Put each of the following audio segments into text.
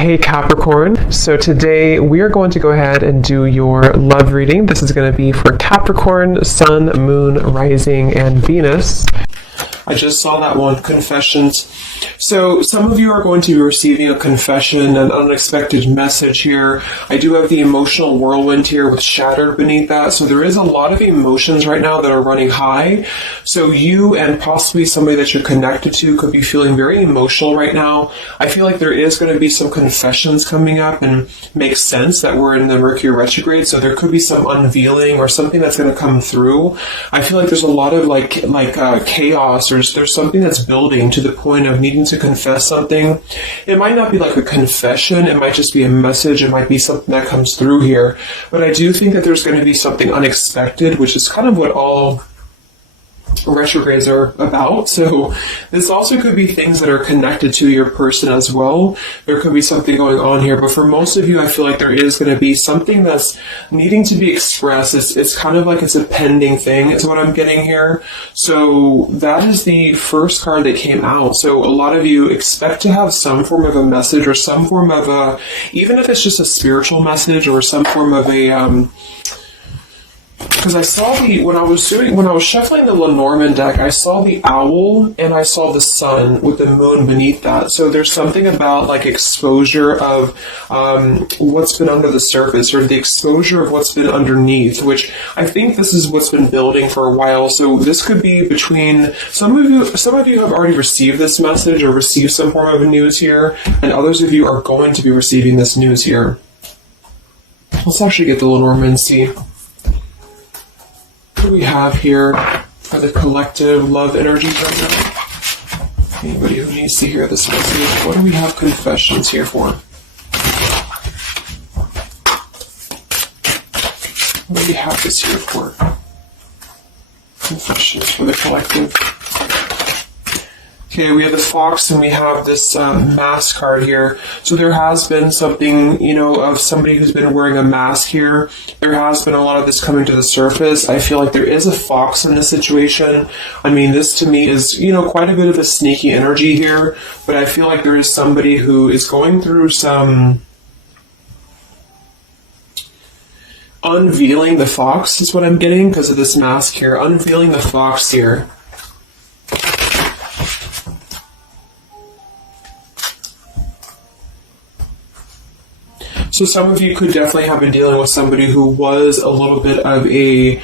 Hey Capricorn, so today we are going to go ahead and do your love reading. This is going to be for Capricorn, Sun, Moon, Rising, and Venus. I just saw that one, confessions. So some of you are going to be receiving a confession, an unexpected message here. I do have the emotional whirlwind here with shattered beneath that. So there is a lot of emotions right now that are running high. So you and possibly somebody that you're connected to could be feeling very emotional right now. I feel like there is going to be some confessions coming up, and makes sense that we're in the Mercury retrograde. So there could be some unveiling or something that's going to come through. I feel like there's a lot of chaos, or there's something that's building to the point of needing to confess something. It might not be like a confession, it might just be a message, it might be something that comes through here. But I do think that there's going to be something unexpected, which is kind of what all retrogrades are about. So this also could be things that are connected to your person as well. There could be something going on here, but for most of you, I feel like there is going to be something that's needing to be expressed. It's kind of like it's a pending thing is what I'm getting here. So that is the first card that came out. So a lot of you expect to have some form of a message, or some form of a, even if it's just a spiritual message, or some form of a because I saw when I was shuffling the Lenormand deck, I saw the owl and I saw the sun with the moon beneath that. So there's something about like exposure of what's been under the surface, or the exposure of what's been underneath, which I think this is what's been building for a while. So this could be between some of you have already received this message or received some form of news here, and others of you are going to be receiving this news here. Let's actually get the Lenormand and see. What do we have here for the collective love energies right now? Anybody who needs to hear this message, what do we have confessions here for? What do we have this here for? Confessions for the collective. Okay, we have the fox and we have this mask card here. So there has been something, of somebody who's been wearing a mask here. There has been a lot of this coming to the surface. I feel like there is a fox in this situation. I mean, this to me is, quite a bit of a sneaky energy here. But I feel like there is somebody who is going through some unveiling the fox is what I'm getting because of this mask here. Unveiling the fox here. So some of you could definitely have been dealing with somebody who was a little bit of a,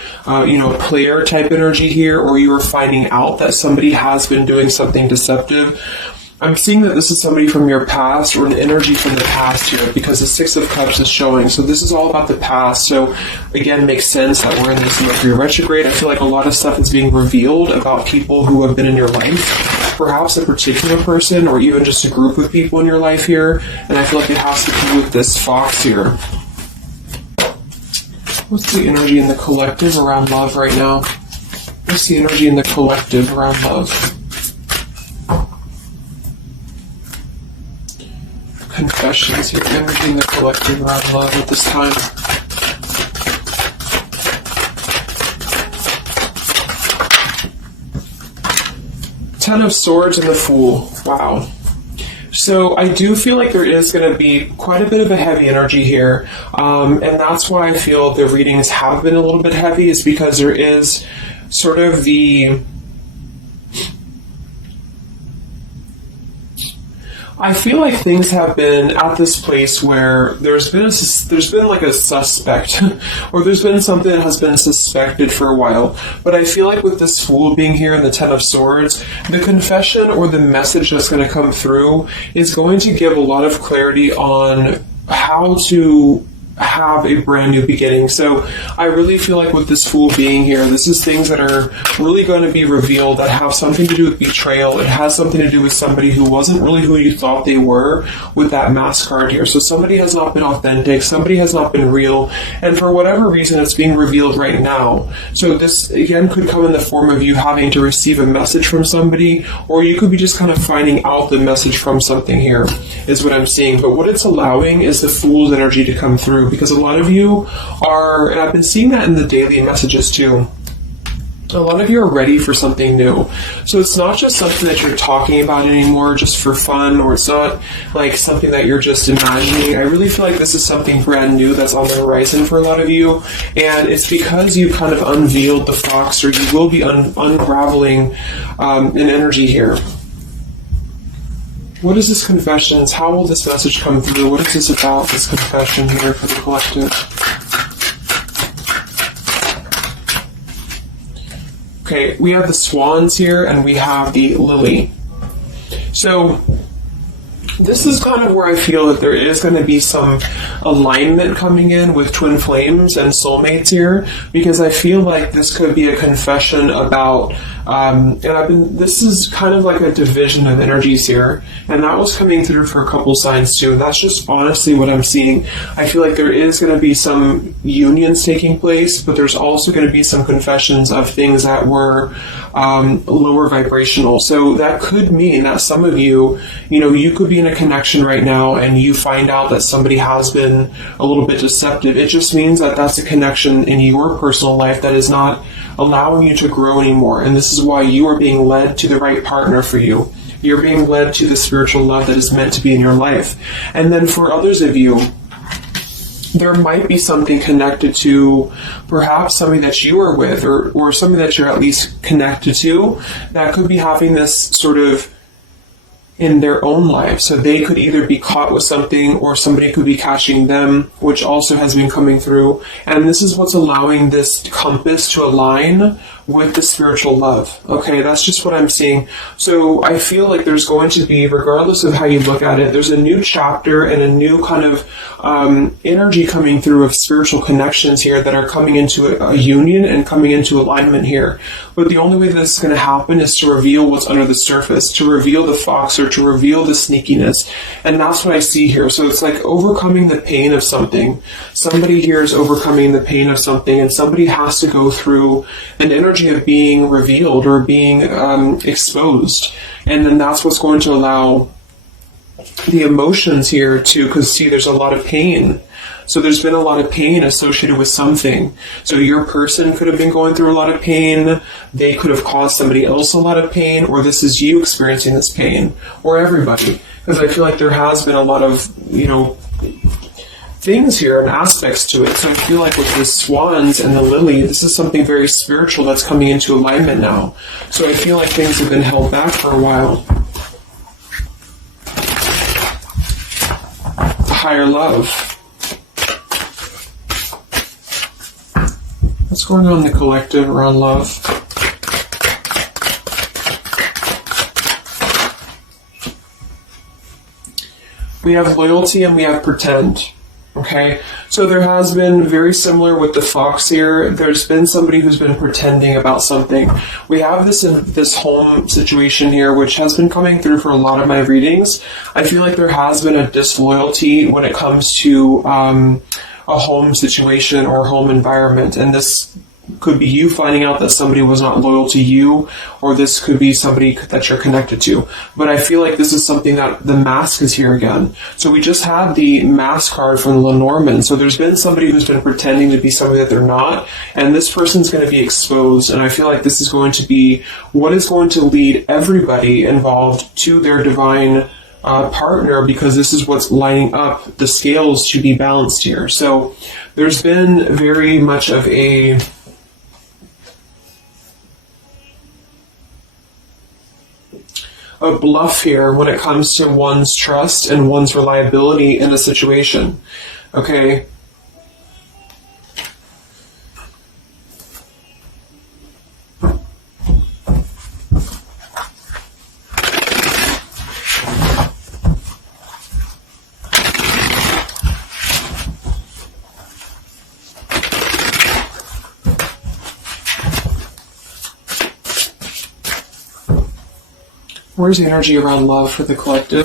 player type energy here, or you were finding out that somebody has been doing something deceptive. I'm seeing that this is somebody from your past, or an energy from the past here, because the Six of Cups is showing. So this is all about the past. So again, it makes sense that we're in this Mercury retrograde. I feel like a lot of stuff is being revealed about people who have been in your life. Perhaps a particular person, or even just a group of people in your life here. And I feel like it has to do with this fox here. What's the energy in the collective around love right now? What's the energy in the collective around love? Confessions here, energy in the collective around love at this time. Ten of Swords and the Fool. Wow. So I do feel like there is going to be quite a bit of a heavy energy here. And that's why I feel the readings have been a little bit heavy, is because there is sort of the... I feel like things have been at this place where there's been like a suspect, or there's been something that has been suspected for a while. But I feel like with this Fool being here in the Ten of Swords, the confession or the message that's going to come through is going to give a lot of clarity on how to have a brand new beginning. So I really feel like with this Fool being here, this is things that are really going to be revealed that have something to do with betrayal. It has something to do with somebody who wasn't really who you thought they were with that mask card here. So somebody has not been authentic, somebody has not been real, and for whatever reason it's being revealed right now. So this again could come in the form of you having to receive a message from somebody, or you could be just kind of finding out the message from something here, is what I'm seeing. But what it's allowing is the Fool's energy to come through, because a lot of you are, and I've been seeing that in the daily messages too, A lot of you are ready for something new. So it's not just something that you're talking about anymore just for fun, or it's not like something that you're just imagining. I really feel like this is something brand new that's on the horizon for a lot of you. And it's because you kind of unveiled the fox, or you will be unraveling an energy here. What is this confession? How will this message come through? What is this about, this confession here for the collective? Okay, we have the swans here, and we have the lily. So this is kind of where I feel that there is going to be some alignment coming in with twin flames and soulmates here, because I feel like this could be a confession about, this is kind of like a division of energies here, and that was coming through for a couple signs too, and that's just honestly what I'm seeing. I feel like there is going to be some unions taking place, but there's also going to be some confessions of things that were lower vibrational. So that could mean that some of you, you could be in a connection right now and you find out that somebody has been a little bit deceptive. It just means that that's a connection in your personal life that is not allowing you to grow anymore. And this is why you are being led to the right partner for you. You're being led to the spiritual love that is meant to be in your life. And then for others of you, there might be something connected to perhaps somebody that you are with, or somebody that you're at least connected to, that could be having this sort of in their own life. So they could either be caught with something, or somebody could be catching them, which also has been coming through. And this is what's allowing this compass to align with the spiritual love. Okay, that's just what I'm seeing. So I feel like there's going to be, regardless of how you look at it, there's a new chapter and a new kind of energy coming through of spiritual connections here that are coming into a union and coming into alignment here. But the only way this is going to happen is to reveal what's under the surface, to reveal the fox, or to reveal the sneakiness. And that's what I see here. So it's like overcoming the pain of something. Somebody here is overcoming the pain of something, and somebody has to go through an energy of being revealed or being exposed. And then that's what's going to allow the emotions here to, because see, there's a lot of pain. So there's been a lot of pain associated with something. So your person could have been going through a lot of pain. They could have caused somebody else a lot of pain, or this is you experiencing this pain, or everybody. Because I feel like there has been a lot of, things here and aspects to it. So I feel like with the swans and the lily, this is something very spiritual that's coming into alignment now. So I feel like things have been held back for a while. The higher love. What's going on in the collective around love? We have loyalty and we have pretend. Okay, so there has been, very similar with the fox here, there's been somebody who's been pretending about something. We have this home situation here, which has been coming through for a lot of my readings. I feel like there has been a disloyalty when it comes to a home situation or home environment, and this could be you finding out that somebody was not loyal to you, or this could be somebody that you're connected to. But I feel like this is something that the mask is here again. So we just had the mask card from Lenormand. So there's been somebody who's been pretending to be somebody that they're not, and this person's going to be exposed. And I feel like this is going to be what is going to lead everybody involved to their divine partner, because this is what's lining up the scales to be balanced here. So there's been very much of a bluff here when it comes to one's trust and one's reliability in a situation. Okay. Where's the energy around love for the collective?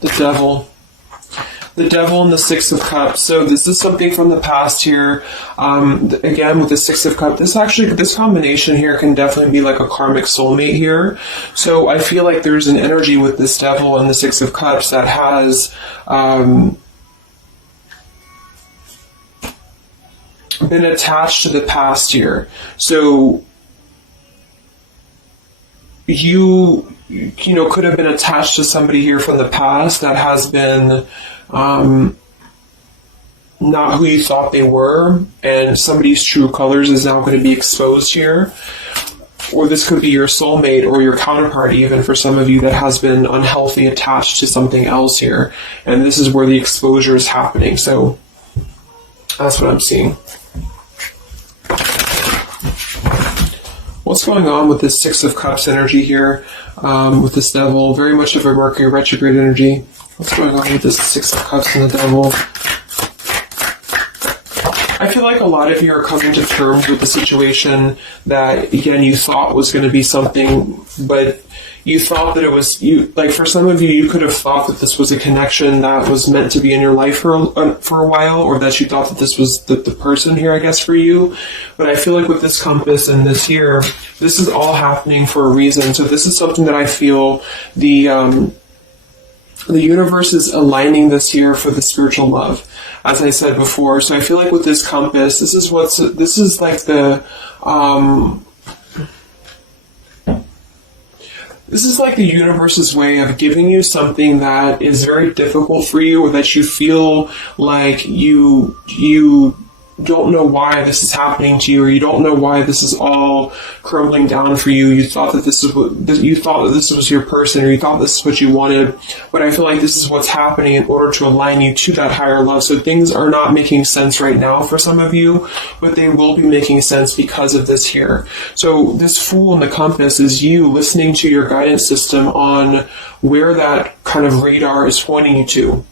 The devil. The devil and the Six of Cups. So this is something from the past here. Again, with the Six of Cups, this combination here can definitely be like a karmic soulmate here. So I feel like there's an energy with this devil and the Six of Cups that has been attached to the past here. So you could have been attached to somebody here from the past that has been not who you thought they were, and somebody's true colors is now going to be exposed here. Or this could be your soulmate or your counterpart, even for some of you, that has been unhealthy attached to something else here. And this is where the exposure is happening. So that's what I'm seeing. What's going on with this Six of Cups energy here, with this Devil? Very much of a Mercury retrograde energy. What's going on with this Six of Cups and the Devil? I feel like a lot of you are coming to terms with the situation that, again, you thought was going to be something, but you thought that it was, like for some of you, you could have thought that this was a connection that was meant to be in your life for a while, or that you thought that this was the person here, I guess, for you. But I feel like with this compass and this here, this is all happening for a reason. So this is something that I feel the universe is aligning this here for the spiritual love, as I said before. So I feel like with this compass, this is like the universe's way of giving you something that is very difficult for you, or that you feel like you don't know why this is happening to you, or you don't know why this is all crumbling down for you. You thought that this was your person, or you thought this is what you wanted, but I feel like this is what's happening in order to align you to that higher love. So things are not making sense right now for some of you, but they will be making sense because of this here. So this Fool in the compass is you listening to your guidance system on where that kind of radar is pointing you to.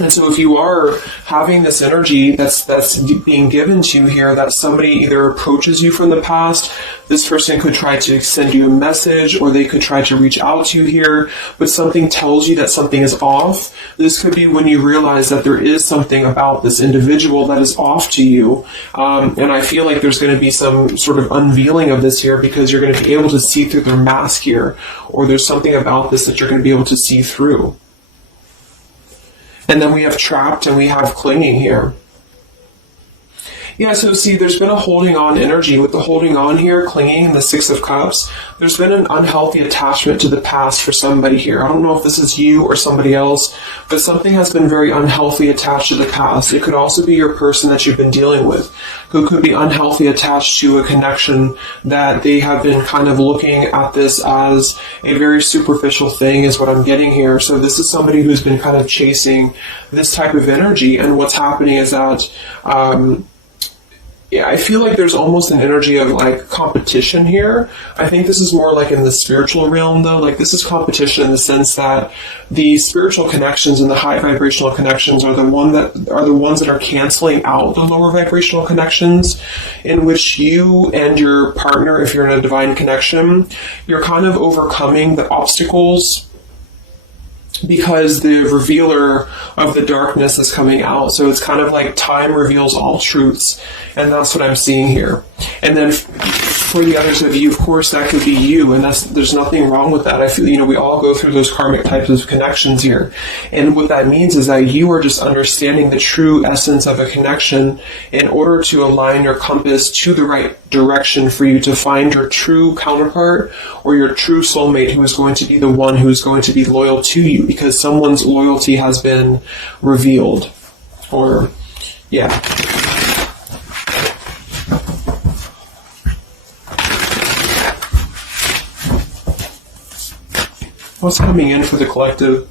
And so if you are having this energy that's being given to you here, that somebody either approaches you from the past, this person could try to send you a message, or they could try to reach out to you here, but something tells you that something is off. This could be when you realize that there is something about this individual that is off to you. And I feel like there's going to be some sort of unveiling of this here, because you're going to be able to see through their mask here, or there's something about this that you're going to be able to see through. And then we have trapped and we have clinging here. Yeah, so see, there's been a holding on energy. With the holding on here, clinging, and the Six of Cups, there's been an unhealthy attachment to the past for somebody here. I don't know if this is you or somebody else, but something has been very unhealthy attached to the past. It could also be your person that you've been dealing with, who could be unhealthy attached to a connection that they have been kind of looking at this as a very superficial thing, is what I'm getting here. So this is somebody who's been kind of chasing this type of energy, and what's happening is that yeah, I feel like there's almost an energy of like competition here. I think this is more like in the spiritual realm, though. Like this is competition in the sense that the spiritual connections and the high vibrational connections are the ones that are canceling out the lower vibrational connections, in which you and your partner, if you're in a divine connection, you're kind of overcoming the obstacles, because the revealer of the darkness is coming out. So it's kind of like time reveals all truths, and that's what I'm seeing here. And then for the others of you, of course, that could be you, and there's nothing wrong with that. I feel, we all go through those karmic types of connections here. And what that means is that you are just understanding the true essence of a connection in order to align your compass to the right direction for you to find your true counterpart, or your true soulmate, who is going to be the one who is going to be loyal to you, because someone's loyalty has been revealed. Or, yeah. What's coming in for the collective?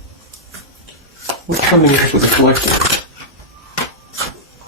What's coming in for the collective?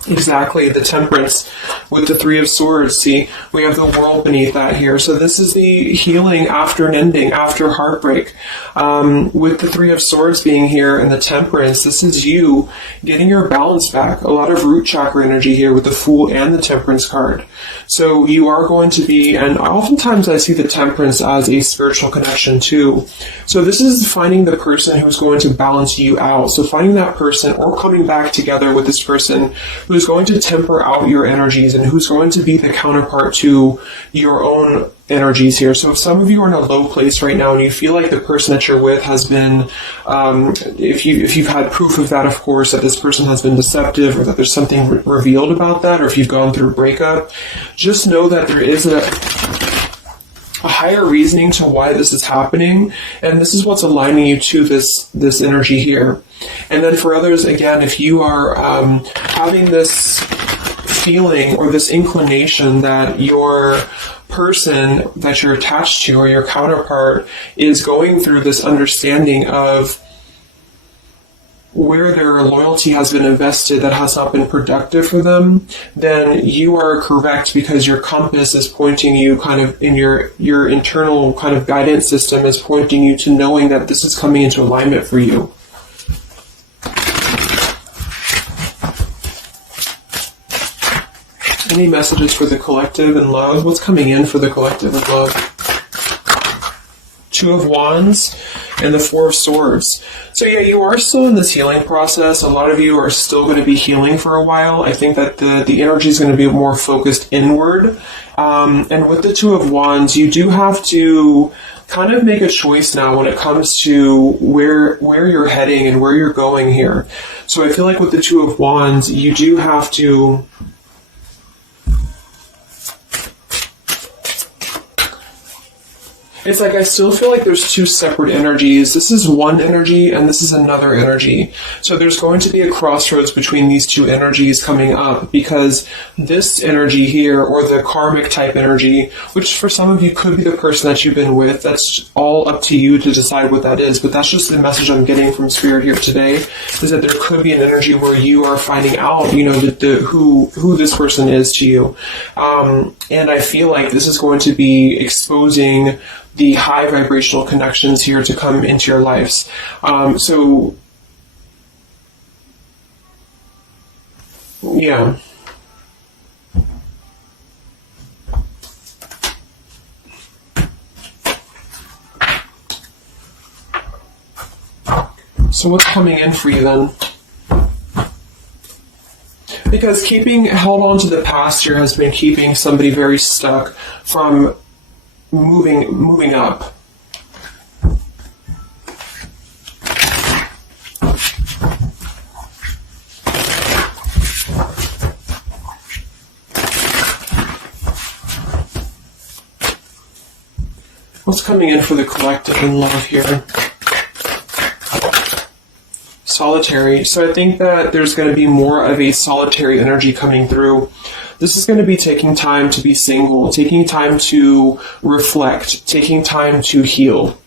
Exactly, the Temperance with the Three of Swords. See, we have the World beneath that here. So this is the healing after an ending, after heartbreak. With the Three of Swords being here and the Temperance, this is you getting your balance back. A lot of root chakra energy here with the Fool and the Temperance card. So you are going to be, and oftentimes I see the Temperance as a spiritual connection too. So this is finding the person who's going to balance you out. So finding that person, or coming back together with this person who's going to temper out your energies energies and who's going to be the counterpart to your own energies here. So if some of you are in a low place right now and you feel like the person that you're with has been, if you've had proof of that, of course, that this person has been deceptive or that there's something revealed about that, or if you've gone through a breakup, just know that there is a higher reasoning to why this is happening, and this is what's aligning you to this energy here. And then for others, again, if you are having this feeling or this inclination that your person that you're attached to or your counterpart is going through this understanding of where their loyalty has been invested that has not been productive for them, then you are correct, because your compass is pointing you kind of in your internal kind of guidance system is pointing you to knowing that this is coming into alignment for you. Any messages for the collective and love? What's coming in for the collective and love? Two of Wands and the Four of Swords. So yeah, you are still in this healing process. A lot of you are still going to be healing for a while. I think that the energy is going to be more focused inward. And with the Two of Wands, you do have to kind of make a choice now when it comes to where you're heading and where you're going here. So I feel like with the Two of Wands, you do have to it's like I still feel like there's two separate energies. This is one energy and this is another energy. So there's going to be a crossroads between these two energies coming up, because this energy here, or the karmic type energy, which for some of you could be the person that you've been with, that's all up to you to decide what that is. But that's just the message I'm getting from Spirit here today, is that there could be an energy where you are finding out, who this person is to you. And I feel like this is going to be exposing the high vibrational connections here to come into your lives. Yeah. So what's coming in for you then? Because held on to the past here has been keeping somebody very stuck from moving up. What's coming in for the collective in love here? Solitary. So I think that there's going to be more of a solitary energy coming through. This is going to be taking time to be single, taking time to reflect, taking time to heal.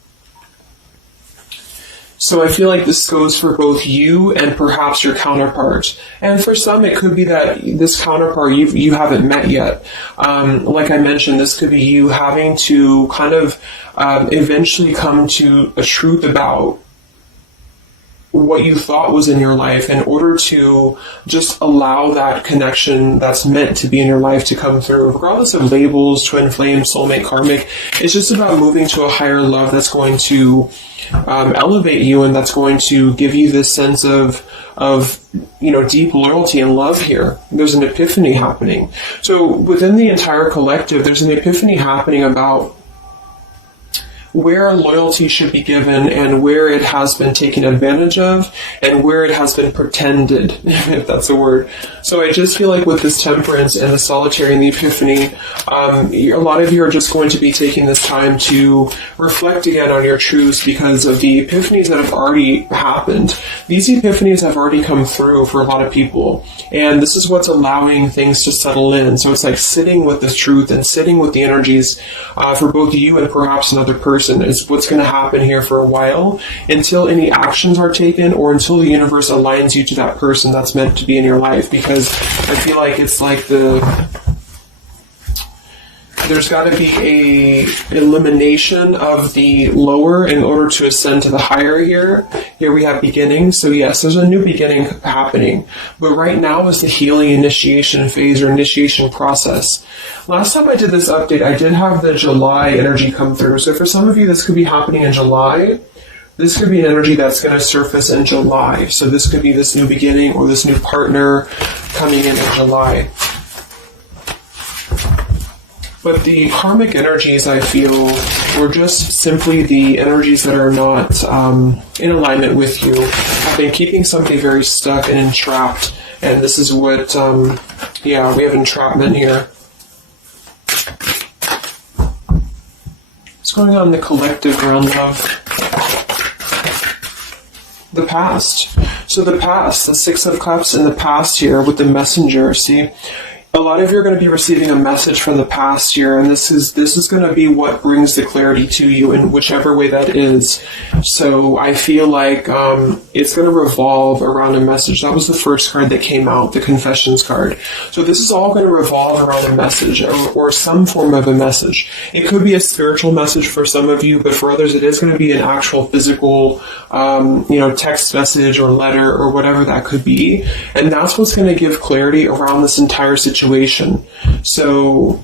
So I feel like this goes for both you and perhaps your counterpart. And for some, it could be that this counterpart you haven't met yet. Like I mentioned, this could be you having to kind of eventually come to a truth about what you thought was in your life in order to just allow that connection that's meant to be in your life to come through, regardless of labels, twin flame, soulmate, karmic. It's just about moving to a higher love that's going to elevate you, and that's going to give you this sense of deep loyalty and love here. There's an epiphany happening. So within the entire collective, there's an epiphany happening about where loyalty should be given and where it has been taken advantage of and where it has been pretended, if that's a word. So I just feel like with this temperance and the solitary and the epiphany, a lot of you are just going to be taking this time to reflect again on your truths because of the epiphanies that have already happened. These epiphanies have already come through for a lot of people, and this is what's allowing things to settle in. So it's like sitting with the truth and sitting with the energies for both you and perhaps another person is what's going to happen here for a while, until any actions are taken or until the universe aligns you to that person that's meant to be in your life. Because I feel like it's like there's got to be a elimination of the lower in order to ascend to the higher here. Here we have beginning. So yes, there's a new beginning happening. But right now is the healing initiation phase or initiation process. Last time I did this update, I did have the July energy come through. So for some of you, this could be happening in July. This could be an energy that's going to surface in July. So this could be this new beginning or this new partner coming in July. But the karmic energies, I feel, were just simply the energies that are not in alignment with you. Have been keeping somebody very stuck and entrapped. And this is what, yeah, we have entrapment here. What's going on in the collective realm, love? The past. So the past, the Six of Cups in the past here with the messenger, see? A lot of you are going to be receiving a message from the past here, and this is going to be what brings the clarity to you in whichever way that is. So I feel like it's going to revolve around a message. That was the first card that came out, the Confessions card. So this is all going to revolve around a message or some form of a message. It could be a spiritual message for some of you, but for others it is going to be an actual physical, text message or letter or whatever that could be. And that's what's going to give clarity around this entire situation. So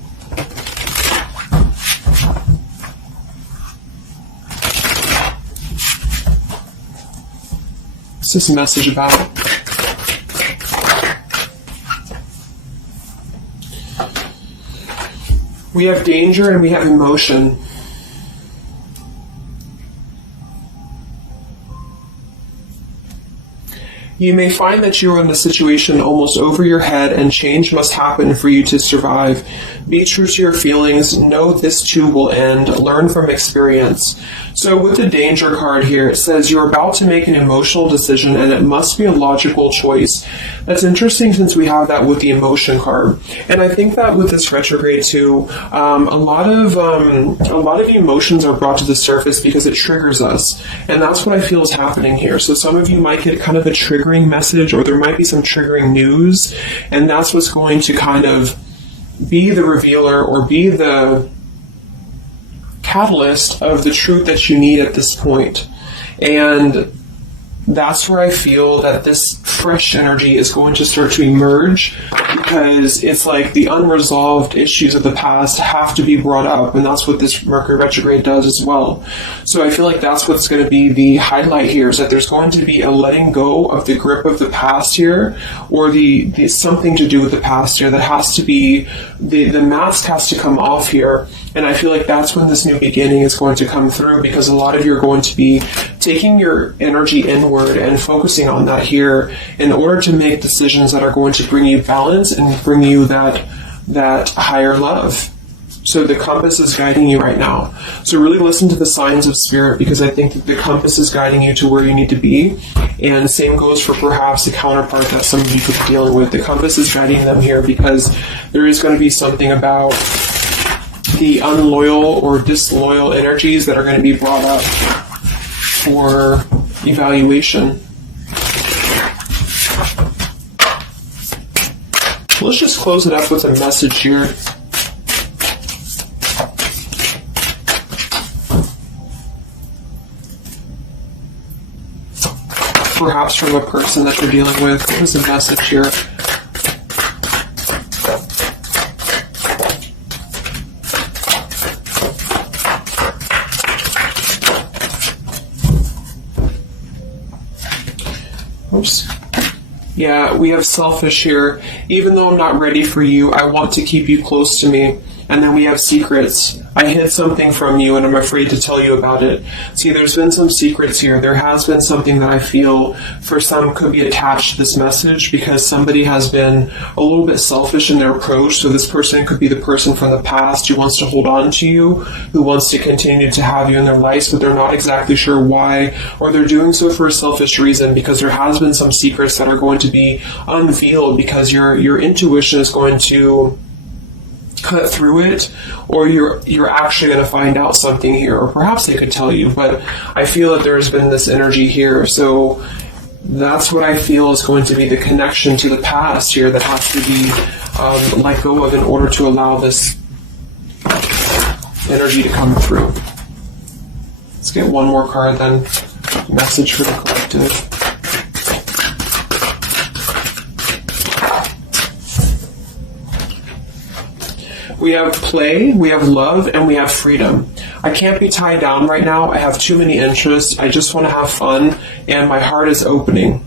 what's this message about? We have danger and we have emotion. You may find that you are in a situation almost over your head and change must happen for you to survive. Be true to your feelings. Know this too will end. Learn from experience. So with the danger card here, it says you're about to make an emotional decision and it must be a logical choice. That's interesting since we have that with the emotion card. And I think that with this retrograde too, a lot of emotions are brought to the surface because it triggers us. And that's what I feel is happening here. So some of you might get kind of a triggering message, or there might be some triggering news, and that's what's going to kind of be the revealer or be the catalyst of the truth that you need at this point. And that's where I feel that this fresh energy is going to start to emerge, because it's like the unresolved issues of the past have to be brought up, and that's what this Mercury retrograde does as well. So I feel like that's what's going to be the highlight here, is that there's going to be a letting go of the grip of the past here, or the something to do with the past here that has to be, the mask has to come off here. And I feel like that's when this new beginning is going to come through, because a lot of you are going to be taking your energy inward and focusing on that here in order to make decisions that are going to bring you balance and bring you that higher love. So the compass is guiding you right now. So really listen to the signs of spirit, because I think that the compass is guiding you to where you need to be. And the same goes for perhaps the counterpart that some of you could be dealing with. The compass is guiding them here because there is going to be something about the unloyal or disloyal energies that are going to be brought up for evaluation. Let's just close it up with a message here. Perhaps from a person that you're dealing with. What is the message here? Oops. Yeah, we have selfish here. Even though I'm not ready for you, I want to keep you close to me. And then we have secrets. I hid something from you and I'm afraid to tell you about it. See, there's been some secrets here. There has been something that I feel for some could be attached to this message, because somebody has been a little bit selfish in their approach. So this person could be the person from the past who wants to hold on to you, who wants to continue to have you in their lives, but they're not exactly sure why, or they're doing so for a selfish reason, because there has been some secrets that are going to be unveiled, because your intuition is going to cut through it, or you're actually going to find out something here, or perhaps they could tell you, but I feel that there's been this energy here. So that's what I feel is going to be the connection to the past here that has to be let go of in order to allow this energy to come through. Let's get one more card then. Message for the collective. We have play, we have love, and we have freedom. I can't be tied down right now. I have too many interests. I just want to have fun, and my heart is opening.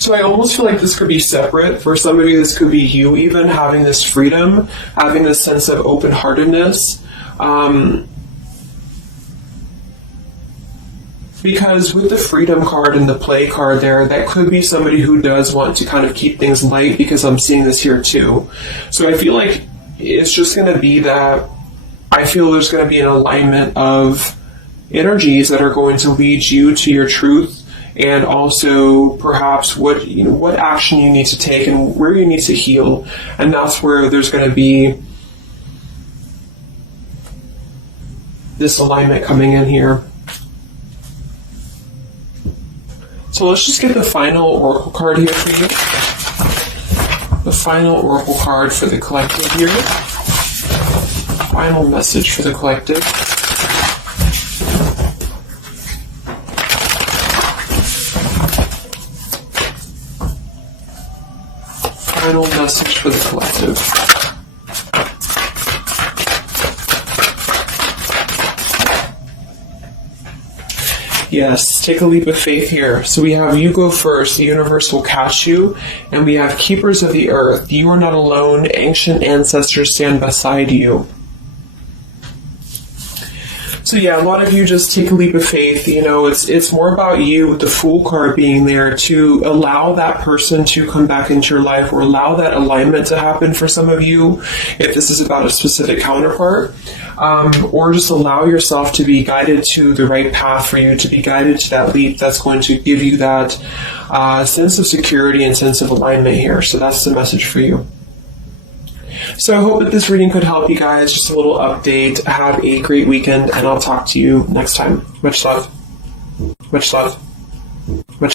So I almost feel like this could be separate. For some of you, this could be you even having this freedom, having this sense of open-heartedness. Because with the freedom card and the play card there, that could be somebody who does want to kind of keep things light, because I'm seeing this here too. So I feel like it's just going to be that I feel there's going to be an alignment of energies that are going to lead you to your truth, and also perhaps what action you need to take and where you need to heal. And that's where there's going to be this alignment coming in here. So let's just get the final oracle card here for you. The final oracle card for the collective here. Final message for the collective. Final message for the collective. Yes, take a leap of faith here. So we have you go first, the universe will catch you. And we have keepers of the earth. You are not alone. Ancient ancestors stand beside you. So yeah, a lot of you just take a leap of faith. It's more about you with the Fool card being there to allow that person to come back into your life, or allow that alignment to happen for some of you, if this is about a specific counterpart, or just allow yourself to be guided to the right path for you, to be guided to that leap that's going to give you that sense of security and sense of alignment here. So that's the message for you. So I hope that this reading could help you guys. Just a little update. Have a great weekend, and I'll talk to you next time. Much love. Much love.